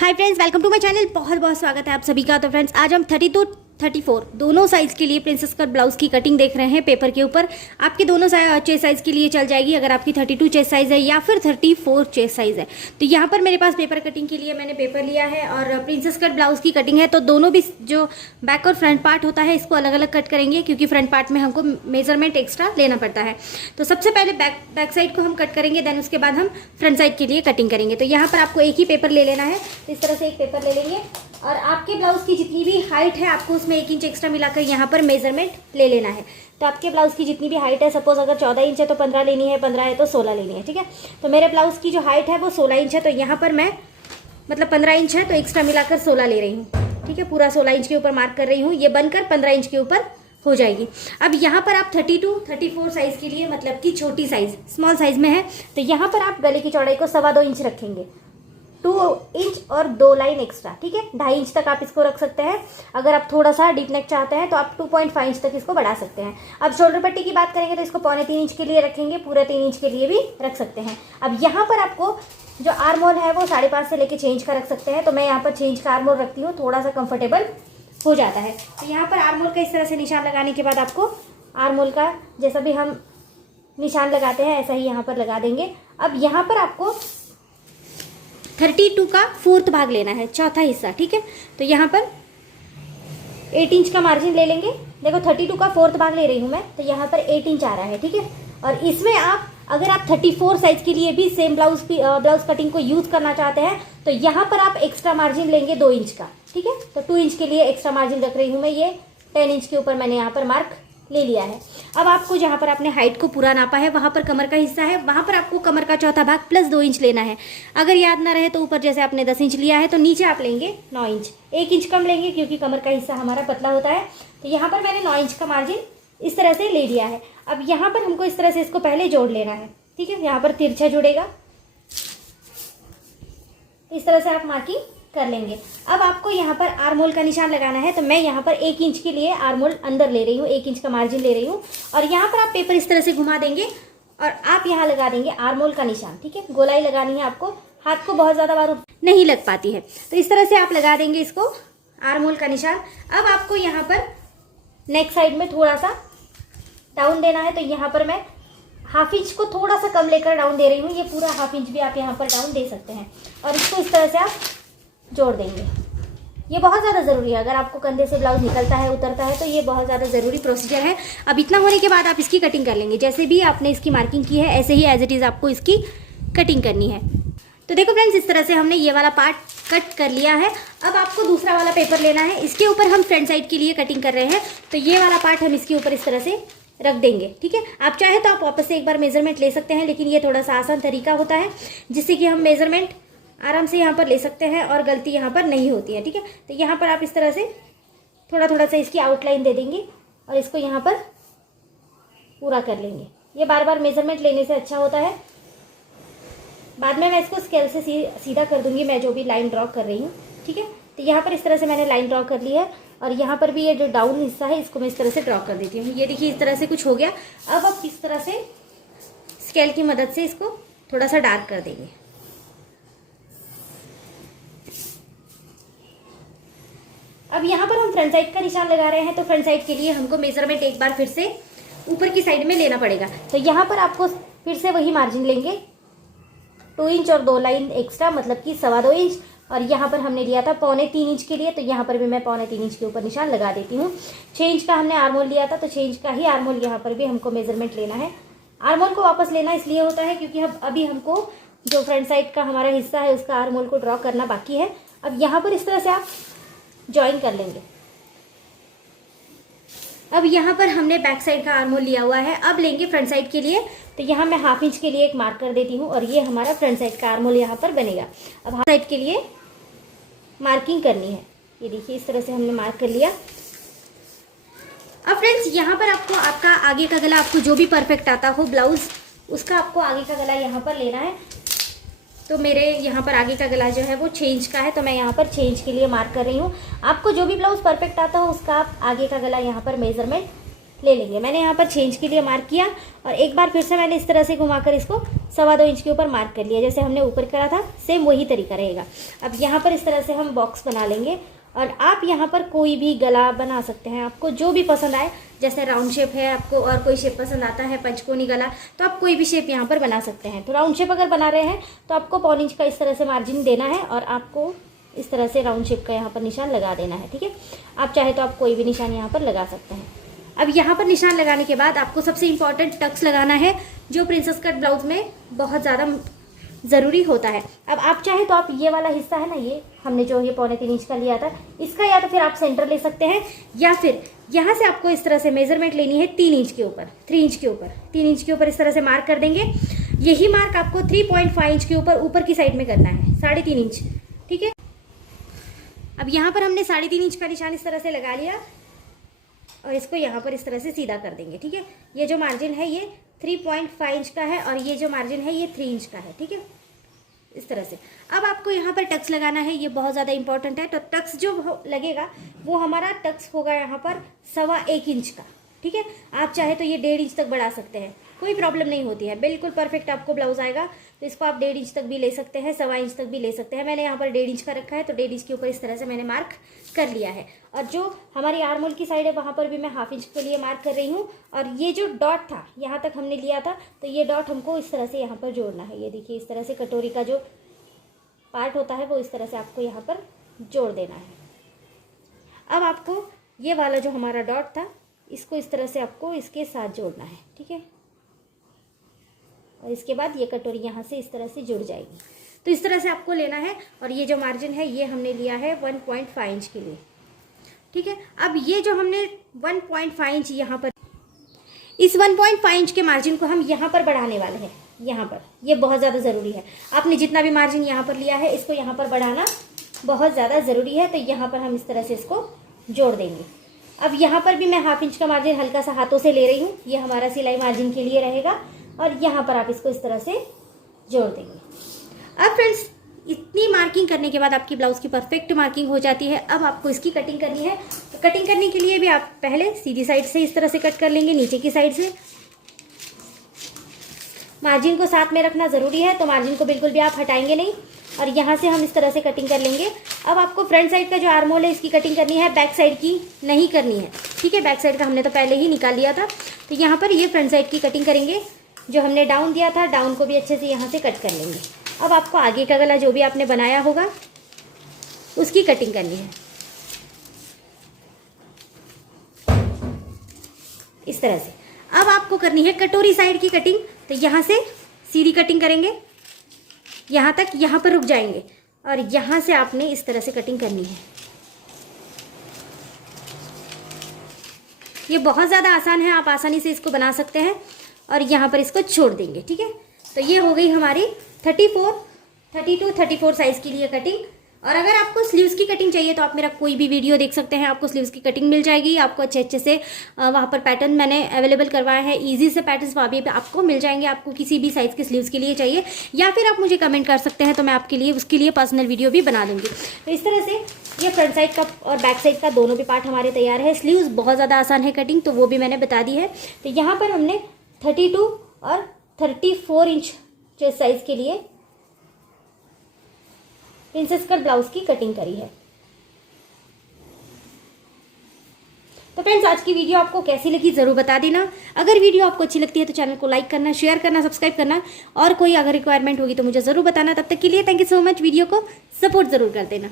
Hi friends, welcome to my channel. बहुत बहुत स्वागत है आप सभी का। तो फ्रेंड्स, आज हम 32 34 दोनों साइज़ के लिए प्रिंसेस कट ब्लाउज की कटिंग देख रहे हैं पेपर के ऊपर। आपके दोनों चेस्ट साइज़ के लिए चल जाएगी अगर आपकी 32 चेस्ट साइज़ है या फिर 34 चेस्ट साइज़ है। तो यहाँ पर मेरे पास पेपर कटिंग के लिए मैंने पेपर लिया है और प्रिंसेस कट ब्लाउज की कटिंग है। तो दोनों भी जो बैक और फ्रंट पार्ट होता है इसको अलग अलग कट करेंगे, क्योंकि फ्रंट पार्ट में हमको मेजरमेंट एक्स्ट्रा लेना पड़ता है। तो सबसे पहले बैक साइड को हम कट करेंगे, देन उसके बाद हम फ्रंट साइड के लिए कटिंग करेंगे। तो यहाँ पर आपको एक ही पेपर ले लेना है। इस तरह से एक पेपर ले लेंगे और आपके ब्लाउज की जितनी भी हाइट है आपको उसमें 1 इंच एक्स्ट्रा मिलाकर यहाँ पर मेजरमेंट ले लेना है। तो आपके ब्लाउज की जितनी भी हाइट है, सपोज अगर 14 इंच है तो 15 लेनी है, 15 है तो 16 लेनी है। ठीक है, तो मेरे ब्लाउज की जो हाइट है वो 16 इंच है, तो यहाँ पर मैं 15 इंच है तो एक्स्ट्रा मिलाकर 16 ले रही हूँ। ठीक है, पूरा 16 इंच के ऊपर मार्क कर रही हूँ। ये बनकर 15 इंच के ऊपर हो जाएगी। अब यहाँ पर आप 32 34 साइज के लिए, मतलब कि छोटी साइज स्मॉल साइज में है, तो यहाँ पर आप गले की चौड़ाई को 2.25 इंच रखेंगे। 2 इंच और 2 लाइन एक्स्ट्रा। ठीक है, 2.5 इंच तक आप इसको रख सकते हैं। अगर आप थोड़ा सा डीप नेक चाहते हैं तो आप 2.5 इंच तक इसको बढ़ा सकते हैं। अब शोल्डर पट्टी की बात करेंगे तो इसको 2.25 इंच के लिए रखेंगे, पूरे 3 इंच के लिए भी रख सकते हैं। अब यहाँ पर आपको जो आर्म होल है वो 5.5 से लेके 6 इंच का रख सकते हैं। तो मैं यहाँ पर 6 इंच का आर्म होल रखती हूँ, थोड़ा सा कंफर्टेबल हो जाता है। तो यहाँ पर आर्म होल का इस तरह से निशान लगाने के बाद आपको आर्म होल का जैसा भी हम निशान लगाते हैं ऐसा ही यहाँ पर लगा देंगे। अब यहाँ पर आपको 32 का 4th भाग लेना है, चौथा हिस्सा। ठीक है, तो यहाँ पर 8 इंच का मार्जिन ले लेंगे। देखो 32 का 4th भाग ले रही हूँ मैं, तो यहाँ पर 8 इंच आ रहा है। ठीक है, और इसमें आप अगर आप 34 साइज के लिए भी सेम ब्लाउज कटिंग को यूज करना चाहते हैं तो यहाँ पर आप एक्स्ट्रा मार्जिन लेंगे 2 इंच का। ठीक है, तो 2 इंच के लिए एक्स्ट्रा मार्जिन रख रही हूँ मैं। ये 10 इंच के ऊपर मैंने यहाँ पर मार्क ले लिया है। अब आपको जहाँ पर आपने हाइट को पूरा नापा है वहाँ पर कमर का हिस्सा है, वहाँ पर आपको कमर का चौथा भाग प्लस 2 इंच लेना है। अगर याद ना रहे तो ऊपर जैसे आपने 10 इंच लिया है तो नीचे आप लेंगे 9 इंच, 1 इंच कम लेंगे क्योंकि कमर का हिस्सा हमारा पतला होता है। तो यहाँ पर मैंने 9 इंच का मार्जिन इस तरह से ले लिया है। अब यहाँ पर हमको इस तरह से इसको पहले जोड़ लेना है। ठीक है, यहाँ पर तिरछा जुड़ेगा, इस तरह से आप मार्किंग कर लेंगे। अब आपको यहाँ पर आर्म होल का निशान लगाना है, तो मैं यहाँ पर 1 इंच के लिए आर्म होल अंदर ले रही हूँ, 1 इंच का मार्जिन ले रही हूँ। और यहाँ पर आप पेपर इस तरह से घुमा देंगे और आप यहाँ लगा देंगे आर्म होल का निशान। ठीक है, गोलाई लगानी है आपको, हाथ को बहुत ज़्यादा बार नहीं लग पाती है, तो इस तरह से आप लगा देंगे इसको आर्म होल का निशान। अब आपको यहाँ पर नेक साइड में थोड़ा सा डाउन देना है, तो यहाँ पर मैं 1/2 इंच को थोड़ा सा कम लेकर डाउन दे रही हूँ। ये पूरा 1/2 इंच भी आप यहाँ पर डाउन दे सकते हैं और इसको इस तरह से आप जोड़ देंगे। ये बहुत ज़्यादा ज़रूरी है, अगर आपको कंधे से ब्लाउज निकलता है उतरता है तो ये बहुत ज़्यादा ज़रूरी प्रोसीजर है। अब इतना होने के बाद आप इसकी कटिंग कर लेंगे। जैसे भी आपने इसकी मार्किंग की है ऐसे ही एज इट इज़ आपको इसकी कटिंग करनी है। तो देखो फ्रेंड्स, इस तरह से हमने ये वाला पार्ट कट कर लिया है। अब आपको दूसरा वाला पेपर लेना है, इसके ऊपर हम फ्रंट साइड के लिए कटिंग कर रहे हैं। तो ये वाला पार्ट हम इसके ऊपर इस तरह से रख देंगे। ठीक है, आप चाहे तो आप वापस से एक बार मेजरमेंट ले सकते हैं, लेकिन ये थोड़ा सा आसान तरीका होता है जिससे कि हम मेजरमेंट आराम से यहाँ पर ले सकते हैं और गलती यहाँ पर नहीं होती है। ठीक है, तो यहाँ पर आप इस तरह से थोड़ा थोड़ा सा इसकी आउटलाइन दे देंगे और इसको यहाँ पर पूरा कर लेंगे। ये बार बार मेजरमेंट लेने से अच्छा होता है। बाद में मैं इसको स्केल से सीधा कर दूंगी, मैं जो भी लाइन ड्रॉ कर रही हूँ। ठीक है, तो यहाँ पर इस तरह से मैंने लाइन ड्रॉ कर ली है और यहाँ पर भी ये जो डाउन हिस्सा है इसको मैं इस तरह से ड्रॉ कर देती हूँ। ये देखिए इस तरह से कुछ हो गया। अब आप इस तरह से स्केल की मदद से इसको थोड़ा सा डार्क कर देंगे। अब यहाँ पर हम फ्रंट साइड का निशान लगा रहे हैं, तो फ्रंट साइड के लिए हमको मेजरमेंट एक बार फिर से ऊपर की साइड में लेना पड़ेगा। तो यहाँ पर आपको फिर से वही मार्जिन लेंगे, 2 इंच और 2 लाइन एक्स्ट्रा, मतलब कि 2.25 इंच। और यहाँ पर हमने लिया था 3.25 इंच के लिए, तो यहाँ पर भी मैं 3.25 इंच के ऊपर निशान लगा देती हूँ। 6 इंच का हमने आर्म होल लिया था, तो 6 इंच का ही आर्म होल यहाँ पर भी हमको मेजरमेंट लेना है। आर्म होल को वापस लेना इसलिए होता है क्योंकि अभी हमको जो फ्रंट साइड का हमारा हिस्सा है उसका आर्म होल को ड्रॉ करना बाकी है। अब यहाँ पर इस तरह से आप ज्वाइन कर लेंगे। अब यहाँ पर हमने बैक साइड का आर्म होल लिया हुआ है, अब लेंगे फ्रंट साइड के लिए। तो यहाँ मैं 1/2 इंच के लिए एक मार्क कर देती हूँ और ये हमारा फ्रंट साइड का आर्म होल यहाँ पर बनेगा। अब हाफ साइड के लिए मार्किंग करनी है। ये देखिए इस तरह से हमने मार्क कर लिया। अब फ्रेंड्स, यहाँ पर आपको आपका आगे का गला, आपको जो भी परफेक्ट आता हो ब्लाउज, उसका आपको आगे का गला यहाँ पर लेना है। तो मेरे यहाँ पर आगे का गला जो है वो 6 इंच का है, तो मैं यहाँ पर 6 इंच के लिए मार्क कर रही हूँ। आपको जो भी ब्लाउज परफेक्ट आता हो उसका आप आगे का गला यहाँ पर मेजरमेंट ले लेंगे। मैंने यहाँ पर 6 इंच के लिए मार्क किया और एक बार फिर से मैंने इस तरह से घुमाकर इसको 2.25 इंच के ऊपर मार्क कर लिया। जैसे हमने ऊपर करा था सेम वही तरीका रहेगा। अब यहाँ पर इस तरह से हम बॉक्स बना लेंगे और आप यहाँ पर कोई भी गला बना सकते हैं, आपको जो भी पसंद आए। जैसे राउंड शेप है आपको और कोई शेप पसंद आता है, पंचकोनी गला, तो आप कोई भी शेप यहाँ पर बना सकते हैं। तो राउंड शेप अगर बना रहे हैं तो आपको 1.25 इंच का इस तरह से मार्जिन देना है और आपको इस तरह से राउंड शेप का यहाँ पर निशान लगा देना है। ठीक है, आप चाहे तो आप कोई भी निशान यहाँ पर लगा सकते हैं। अब यहाँ पर निशान लगाने के बाद आपको सबसे इम्पॉर्टेंट टक्स लगाना है, जो प्रिंसेस कट ब्लाउज में बहुत ज़्यादा ज़रूरी होता है। अब आप चाहे तो आप ये वाला हिस्सा है ना, ये हमने जो ये 3.25 इंच का लिया था, इसका या तो फिर आप सेंटर ले सकते हैं या फिर यहाँ से आपको इस तरह से मेजरमेंट लेनी है 3 इंच के ऊपर, 3 इंच के ऊपर, 3 इंच के ऊपर इस तरह से मार्क कर देंगे। यही मार्क आपको 3.5 इंच के ऊपर की साइड में करना है, 3.5 इंच। ठीक है, अब यहाँ पर हमने 3.5 इंच का निशान इस तरह से लगा लिया और इसको यहाँ पर इस तरह से सीधा कर देंगे। ठीक है, ये जो मार्जिन है ये 3.5 इंच का है और ये जो मार्जिन है ये 3 इंच का है। ठीक है, इस तरह से। अब आपको यहाँ पर टक्स लगाना है, ये बहुत ज़्यादा इंपॉर्टेंट है। तो टक्स जो लगेगा वो हमारा टक्स होगा यहाँ पर 1.25 इंच का। ठीक है, आप चाहे तो ये 1.5 इंच तक बढ़ा सकते हैं, कोई प्रॉब्लम नहीं होती है, बिल्कुल परफेक्ट आपको ब्लाउज आएगा। तो इसको आप 1.5 इंच तक भी ले सकते हैं, 1.25 इंच तक भी ले सकते हैं। मैंने यहाँ पर 1.5 इंच का रखा है तो 1.5 इंच के ऊपर इस तरह से मैंने मार्क कर लिया है। और जो हमारी आर्म होल की साइड है वहाँ पर भी मैं 1/2 इंच के लिए मार्क कर रही हूँ। और ये जो डॉट था यहाँ तक हमने लिया था, तो ये डॉट हमको इस तरह से यहाँ पर जोड़ना है। ये देखिए, इस तरह से कटोरी का जो पार्ट होता है वो इस तरह से आपको यहाँ पर जोड़ देना है। अब आपको ये वाला जो हमारा डॉट था इसको इस तरह से आपको इसके साथ जोड़ना है। ठीक है, और इसके बाद ये कटोरी यहाँ से इस तरह से जुड़ जाएगी। तो इस तरह से आपको लेना है। और ये जो मार्जिन है ये हमने लिया है 1.5 इंच के लिए। ठीक है, अब ये जो हमने 1.5 इंच यहाँ पर, इस 1.5 इंच के मार्जिन को हम यहाँ पर बढ़ाने वाले हैं। यहाँ पर ये बहुत ज़्यादा ज़रूरी है, आपने जितना भी मार्जिन यहाँ पर लिया है इसको यहाँ पर बढ़ाना बहुत ज़्यादा ज़रूरी है। तो यहाँ पर हम इस तरह से इसको जोड़ देंगे। अब यहाँ पर भी मैं 1/2 इंच का मार्जिन हल्का सा हाथों से ले रही हूँ, ये हमारा सिलाई मार्जिन के लिए रहेगा। और यहाँ पर आप इसको इस तरह से जोड़ देंगे। अब फ्रेंड्स, इतनी मार्किंग करने के बाद आपकी ब्लाउज़ की परफेक्ट मार्किंग हो जाती है। अब आपको इसकी कटिंग करनी है। तो कटिंग करने के लिए भी आप पहले सीधी साइड से इस तरह से कट कर लेंगे, नीचे की साइड से। मार्जिन को साथ में रखना ज़रूरी है, तो मार्जिन को बिल्कुल भी आप हटाएंगे नहीं। और यहाँ से हम इस तरह से कटिंग कर लेंगे। अब आपको फ्रंट साइड का जो आर्म होल है इसकी कटिंग करनी है, बैक साइड की नहीं करनी है। ठीक है, बैक साइड का हमने तो पहले ही निकाल लिया था। तो यहाँ पर ये फ्रंट साइड की कटिंग करेंगे। जो हमने डाउन दिया था, डाउन को भी अच्छे से यहाँ से कट कर लेंगे। अब आपको आगे का गला जो भी आपने बनाया होगा उसकी कटिंग करनी है इस तरह से। अब आपको करनी है कटोरी साइड की कटिंग। तो यहाँ से सीधी कटिंग करेंगे, यहाँ तक, यहाँ पर रुक जाएंगे और यहाँ से आपने इस तरह से कटिंग करनी है। ये बहुत ज़्यादा आसान है, आप आसानी से इसको बना सकते हैं। और यहाँ पर इसको छोड़ देंगे। ठीक है, तो ये हो गई हमारी 32-34 साइज़ के लिए कटिंग। और अगर आपको स्लीव्स की कटिंग चाहिए तो आप मेरा कोई भी वीडियो देख सकते हैं, आपको स्लीव्स की कटिंग मिल जाएगी। आपको अच्छे से वहाँ पर पैटर्न मैंने अवेलेबल करवाया है, इजी से पैटर्न्स वहाँ भी आपको मिल जाएंगे। आपको किसी भी साइज़ के स्लीव्स के लिए चाहिए या फिर आप मुझे कमेंट कर सकते हैं, तो मैं आपके लिए उसके लिए पर्सनल वीडियो भी बना दूँगी। तो इस तरह से ये फ्रंट साइड का और बैक साइड का दोनों भी पार्ट हमारे तैयार है। स्लीव्स बहुत ज़्यादा आसान है कटिंग, तो वो भी मैंने बता दी है। तो यहाँ पर हमने 32 और 34 इंच साइज़ के लिए प्रिंसेस कट ब्लाउज की कटिंग करी है। तो फ्रेंड्स, आज की वीडियो आपको कैसी लगी ज़रूर बता देना। अगर वीडियो आपको अच्छी लगती है तो चैनल को लाइक करना, शेयर करना, सब्सक्राइब करना। और कोई अगर रिक्वायरमेंट होगी तो मुझे ज़रूर बताना। तब तक के लिए thank you so much. Video को सपोर्ट ज़रूर कर देना।